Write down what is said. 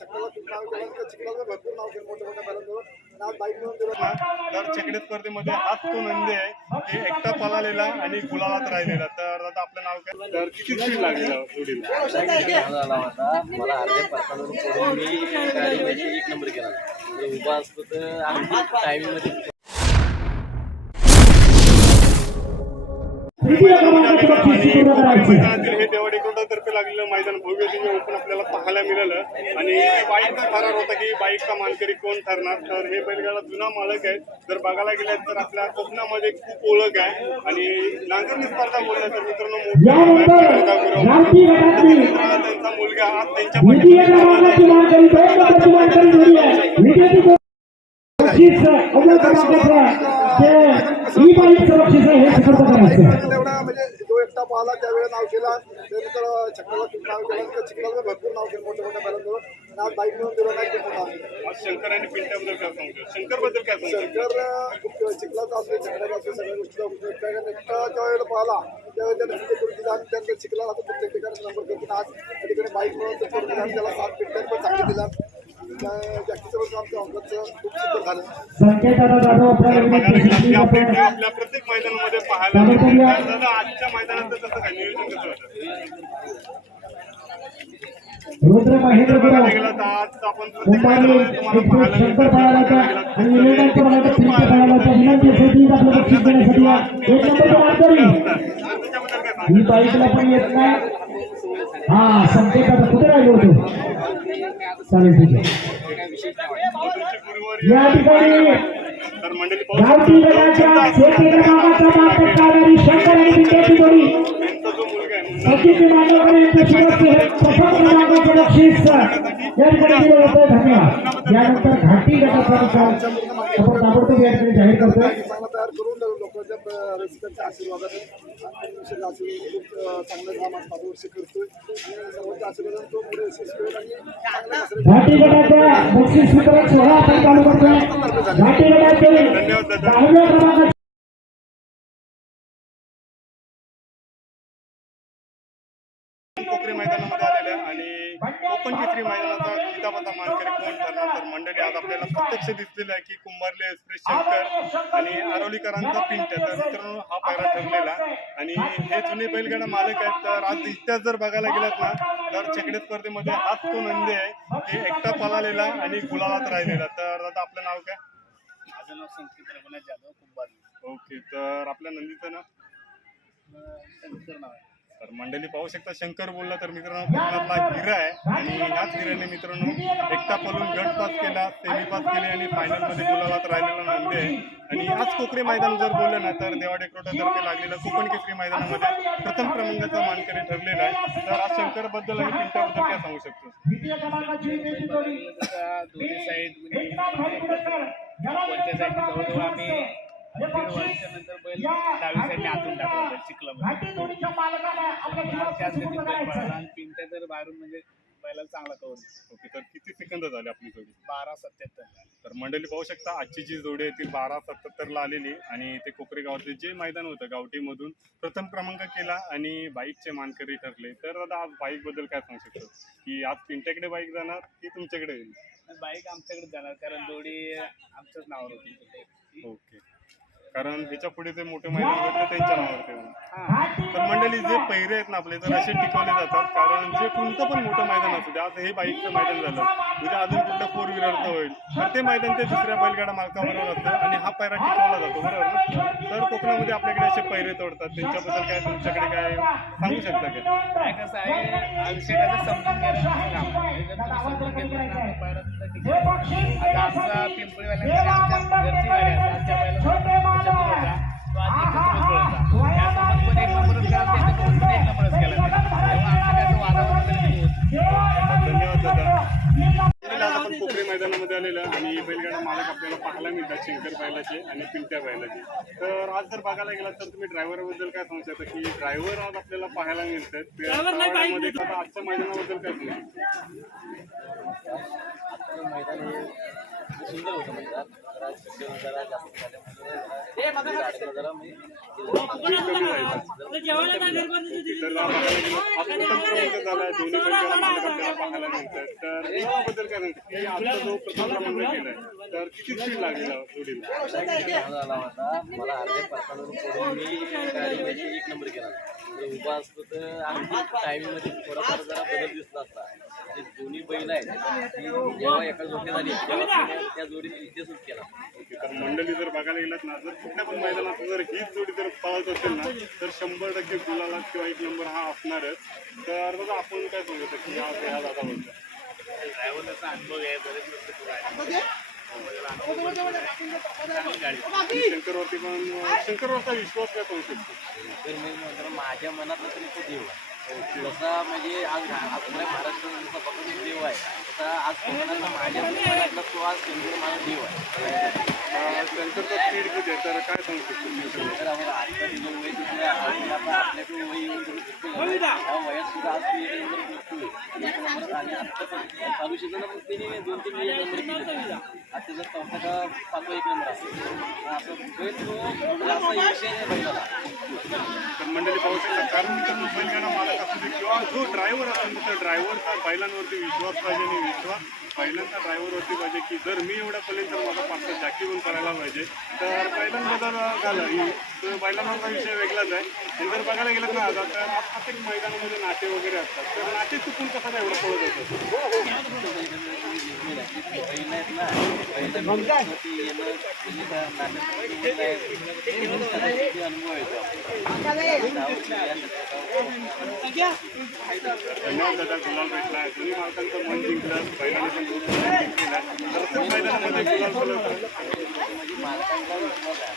चक्राला खूप नाव केलं तर चिखलाला भरपूर नाव केलं मोठ्या मोठ्या बैलांजवळ नाव बाईक मिळून दिलं ना. तर चकडे स्पर्धेमध्ये हाच तो नंदी आहे की एकटा पळालेला आणि गुलालात राहिलेला. तर आता आपलं नाव काय, तर किती स्पीड लागलेला जोडीला? मला अर्ध्या पासावर मी गाडीमध्ये 1 नंबर केला. उभा असतो तर आम्ही टायमिंग मध्ये हे देवाडेकोटातर्फे लागलेलं मैदान भव्य दिव्य ओपन आपल्याला पाहायला मिळालं आणि बाईकचा ठराव होता की बाईकचा मानकरी कोण ठरणार. तर हे बैलगाडा जुना मालक आहेत. जर बघायला गेलं तर आपल्या कोकणामध्ये खूप ओळख आहे आणि नांगरणी स्पर्धा बोलल्या तर मित्रांनो त्यांचा मुलगा आज त्यांच्या म्हणजे जो एकटा पाहिला त्यावेळेला नाव केला. त्यानंतर चक्राला खूप नाव केलं तर चिखलाला भरपूर नाव केलं मोठ्या मोठ्या बैलांजवळ नाव बाईक मिळून दिलं नाही. शंकर आणि पिंट्याबद्दल काय सांगतो? शंकर बद्दल काय सांगतो? शंकर खूप चिखलाचा असले चक्राचा असले सगळ्या गोष्टी एकटा ज्या वेळेला पाहिला त्यावेळेला त्याने करून दिला आणि त्यांना चिखलाला तर प्रत्येक ठिकाणी नंबर करून आज त्या ठिकाणी बाईक मिळून करून दिला आणि त्याला 7 पिंट्यात पण चांगली दिला. आपल्या प्रत्येक मैदानामध्ये पाहायला मिळतं. आजच्या मैदानात कसं काय नियोजन कसं होतं? रुद्र महेंद्र गुरु आज आपण प्रत्येक मैदानामध्ये तुम्हाला पाहायला ही बाईकला पण येत नाही. हा संकेत आता कुठे राहिलो होतो. चालेल ठीक आहे. या ठिकाणी गावठी गटाच्या शेती क्रमांकाचा मार्ग काढणारी शंकर आणि पिंट्याची जोडी सचिन मांडवकर यांच्या शेवटचे हे प्रथम क्रमांकाचे बक्षीस या ठिकाणी दिलं होतं. धन्यवाद. यानंतर घाटी गटाचा निकाल आपण ताबडतोब या ठिकाणी जाहीर करतोय. तयार करून लोकांच्या रसिकांच्या आशीर्वादाने चांगलं काम आज 5 वर्ष करतोय. सर्वांच्या आशीर्वादाने तो पुढे यशस्वी होईल आणि घाटी गटाचा बक्षीस वितरण सोहळा आपण चालू करतोय. घाटी गटाचे 10व्या क्रमांकाचे कोकरे मैदानामध्ये आलेले आणि कोकण केसरी मैदानाचा किताबाचा मानकरी कोण ठरणार. तर मंडळी आज आपल्याला प्रत्यक्ष दिसलेलं आहे की कुंभारले एक्सप्रेस शंकर आणि आरोलीकरांचा पिंट्या. तर मित्रांनो हा पायरा ठरलेला आणि हे जुने बैलगाडा मालक आहेत. तर आज इतिहास जर बघायला गेलात ना तर चकडे स्पर्धेमध्ये हाच तो नंदी आहे की एकटा पळालेला आणि गुलालात राहिलेला. तर आता आपलं नाव काय? माझं नाव संकेत रघुनाथ जाधव कुंभारली. ओके. तर आपल्या नंदीचं नाव? शंकर नाव आहे. तर मंडळी पाहू शकता शंकर बोलला तर मित्रांनो कोकणातला हिरा आहे आणि ह्याच हिऱ्याने मित्रांनो एकटा पळून गट पास केला, सेमी पास केले आणि फायनलमध्ये गुलालात राहिलेला नंदी आहे. आणि आज कोकरे मैदान जर बोललं ना तर देवाडेकोटातर्फे लागलेलं कोकण केसरी मैदानामध्ये प्रथम क्रमांकाचा मानकरी ठरलेला आहे. तर आज शंकर बद्दल आणि पिंट्याबद्दल काय सांगू शकतो? दोन्ही साईड कोणत्या साईड जवळजवळ आम्ही 1.5 वर्षानंतर बैल डावी साईडने आतून टाकला चिखलामध्ये. त्याच गतीत बैल पळाला आणि पिंट्या तर बाहेरून म्हणजे बैलाला चांगला कवर. ओके. तर किती सेकंद झाले आपली जोडी? 12:77. तर मंडळी पाहू शकता आजची जी जोडी आहे ती 12:77 ला आलेली आणि ते कोकरे गावातले जे मैदान होतं गावठीमधून प्रथम क्रमांक केला आणि बाईकचे मानकरी ठरले. तर आता आज बाईक बद्दल काय सांगू शकतो की आज पिंट्याकडे बाईक जाणार की तुमच्याकडे येईल? बाईक आमच्याकडे जाणार कारण जोडी आमच्याच नावावर होती. ओके. कारण ह्याच्या पुढे ते मोठे मैदान होते त्यांच्या नावावरती. तर मंडळी जे पहिरे आहेत ना आपले तर असे टिकवले जातात कारण जे कोणतं पण मोठं मैदान असू दे. आज हे बाईकचं मैदान झालं उद्या अजून कुठलं 4 व्हीलरचं होईल तर ते मैदान ते दुसऱ्या बैलगाडा मालकाबरोबर असतं आणि हा पैरा टिकवला जातो. बरोबर ना? तर कोकणामध्ये आपल्याकडे असे पहिरे तोडतात त्यांच्याबद्दल काय तुमच्याकडे काय सांगू शकता का? काय कसं आहे हा विषय कसं समजून घ्यायला समजून घेतलं आता आमचा पिंपळीवाल्यांचा आमच्या घरची गाडी असते आमच्या बैला धन्यवाद दादा. आपण कोकरे मैदानामध्ये आलेलं आणि बैलगाडा मालक आपल्याला पाहायला मिळतात शंकर बैलाचे आणि पिंट्या बैलाचे. तर आज जर बघायला गेलात तर तुम्ही ड्रायव्हर बद्दल काय सांगू शकता की ड्रायव्हर आज आपल्याला पाहायला मिळतात आजच्या मैदानाबद्दल काय सांगू? मैदान हे सुंदर होतं मैदान जरा जास्त झाल्यामुळे पाहायला मिळतात. तर त्याबद्दल काय सांगते की आता जो प्रथम क्रमांक केलाय तर किती स्पीड लागली जोडीला? झाला होता मला अर्ध्या तासावरून पुढे मी गाडीमध्ये 1 नंबर केला. जर उभा असतो तर आणखी टायमिंगमध्ये थोडाफार जरा बदल दिसला असता. जे दोन्ही बैल आहेत ती जेव्हा एका जोडी झाली तेव्हा त्या जोडीने इतिहासच केला. ओके, तर मंडळी जर बघायला गेलात ना जर कुठल्या पण मैदानात जर हीच जोडी जर पळत असेल ना तर 100% गुलाला किंवा 1 नंबर हा असणारच. तर बघा आपण काय सांगू शकतो की ह्या दादाबद्दल ड्रायव्हरचा अनुभव आहे बरेच वर्ष चांगली शंकरवरती पण शंकरवरचा विश्वास काय सांगू शकतो? तर मी म्हणतो माझ्या मनातला तरी तो देव आहे. जसा म्हणजे आज आपल्या महाराष्ट्रात जसा बघून देव आहे तसा आज कोकणातला माझ्या मनातला तो आज शंकर माझा देव आहे. शंकरचा स्पीड किती आहे तर काय सांगू शकतो? तर आम्हाला आजकाल जो वय तिथे आपल्याकडे वय येऊन त्या वयात सुद्धा आज ती 1 नंबर पोहोचतोय. 1 नंबर आणि आत्ता पण चालू शिकलं मग त्याने 2-3 1 नंबर केले. आता जर 4था का 5वा 1 नंबर असेल असं बैल तो असा विषय नाही बैलाला. तर मंडळी पाहू शकता कारण मित्रांनो बैलगाडा मालक असू दे किंवा जो ड्रायव्हर असेल तर ड्रायव्हरचा बैलांवरती विश्वास पाहिजे आणि विश्वास बैलांचा ड्रायव्हरवरती पाहिजे की जर मी एवढ्यापर्यंत माझा पार्टनर जाकी पण करायला पाहिजे. तर बैलांबद्दल झालं तर बैलांवरचा विषय वेगळाच आहे. आणि जर बघायला गेलं ना आता तर प्रत्येक मैदानामध्ये नाटे वगैरे असतात तर नाटे चुकून कसं काय एवढं पळत होतं? बैल आहेत ना बैलांवरती येणं नाट्यात अनुभव येतो. धन्यवाद दादा, गुलाल भेटला दोन्ही मालकांचं मन जिंकलं बैलाने पण खूप जिंकलेला प्रत्येक मैदानामध्ये गुलाल बोलवतात. म्हणजे मालकांचा विश्वास आहे.